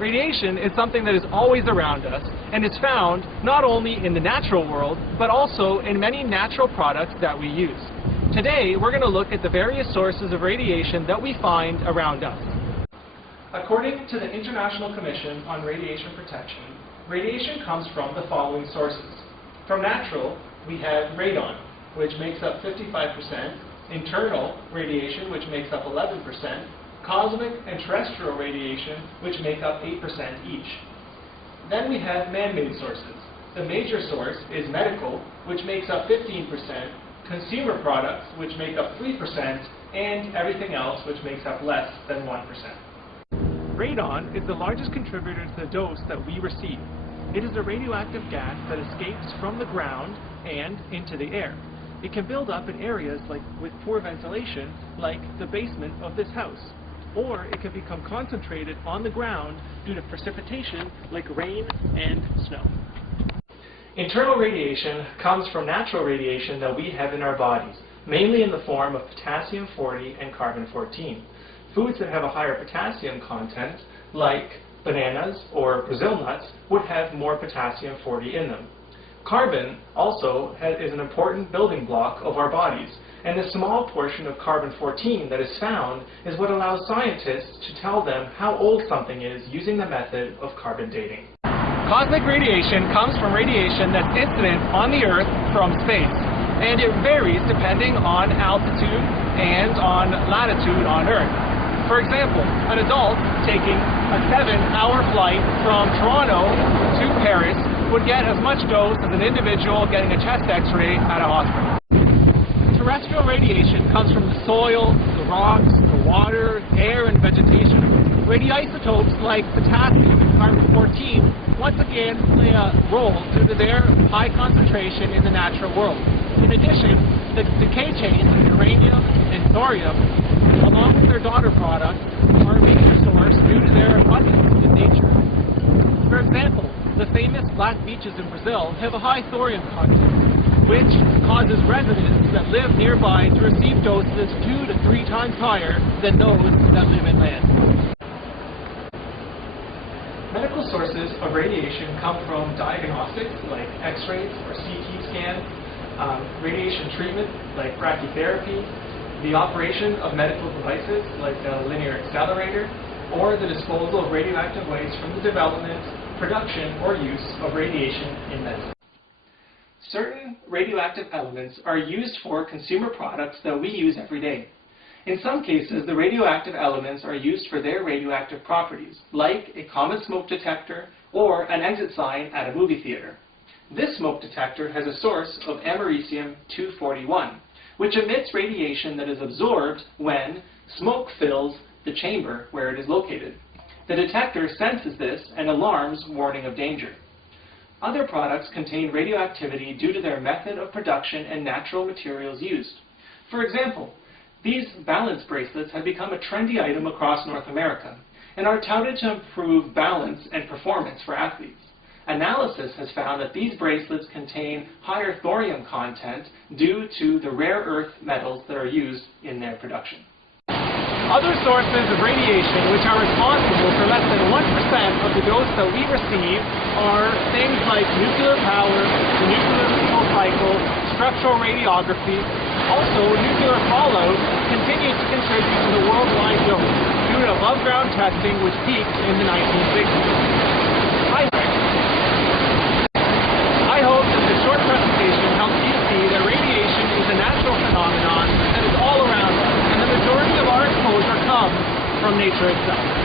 Radiation is something that is always around us and is found not only in the natural world, but also in many natural products that we use. Today, we're going to look at the various sources of radiation that we find around us. According to the International Commission on Radiation Protection, radiation comes from the following sources. From natural, we have radon, which makes up 55%, internal radiation, which makes up 11%, cosmic and terrestrial radiation, which make up 8% each. Then we have man-made sources. The major source is medical, which makes up 15%, consumer products, which make up 3%, and everything else, which makes up less than 1%. Radon is the largest contributor to the dose that we receive. It is a radioactive gas that escapes from the ground and into the air. It can build up in areas with poor ventilation, like the basement of this house. Or it can become concentrated on the ground due to precipitation like rain and snow. Internal radiation comes from natural radiation that we have in our bodies, mainly in the form of potassium-40 and carbon-14. Foods that have a higher potassium content, like bananas or Brazil nuts, would have more potassium-40 in them. Carbon also is an important building block of our bodies, and the small portion of carbon-14 that is found is what allows scientists to tell them how old something is using the method of carbon dating. Cosmic radiation comes from radiation that's incident on the Earth from space, and it varies depending on altitude and on latitude on Earth. For example, an adult taking a 7-hour flight from Toronto to Paris would get as much dose as an individual getting a chest x-ray at a hospital. Terrestrial radiation comes from the soil, the rocks, the water, air, and vegetation. Radioisotopes like potassium and carbon-14 once again play a role due to their high concentration in the natural world. In addition, the decay chains of uranium and thorium, along with their daughter products, are a major source due to their abundance in nature. For example, the famous black beaches in Brazil have a high thorium content, which causes residents that live nearby to receive doses 2 to 3 times higher than those that live inland. Medical sources of radiation come from diagnostics like X-rays or CT scans, radiation treatment like brachytherapy, the operation of medical devices like the linear accelerator, or the disposal of radioactive waste from the development, production, or use of radiation in medicine. Certain radioactive elements are used for consumer products that we use every day. In some cases, the radioactive elements are used for their radioactive properties, like a common smoke detector or an exit sign at a movie theater. This smoke detector has a source of americium-241, which emits radiation that is absorbed when smoke fills the chamber where it is located. The detector senses this and alarms warning of danger. Other products contain radioactivity due to their method of production and natural materials used. For example, these balance bracelets have become a trendy item across North America and are touted to improve balance and performance for athletes. Analysis has found that these bracelets contain higher thorium content due to the rare earth metals that are used in their production. Other sources of radiation which are responsible for less than 1% of the dose that we receive are things like nuclear power, the nuclear fuel cycle, structural radiography. Also, nuclear fallout continues to contribute to the worldwide dose due to above-ground testing which peaked in the 1960s. I hope that this short presentation helps you see that radiation is a natural phenomenon that is all around us, and the majority of our exposure comes from nature itself.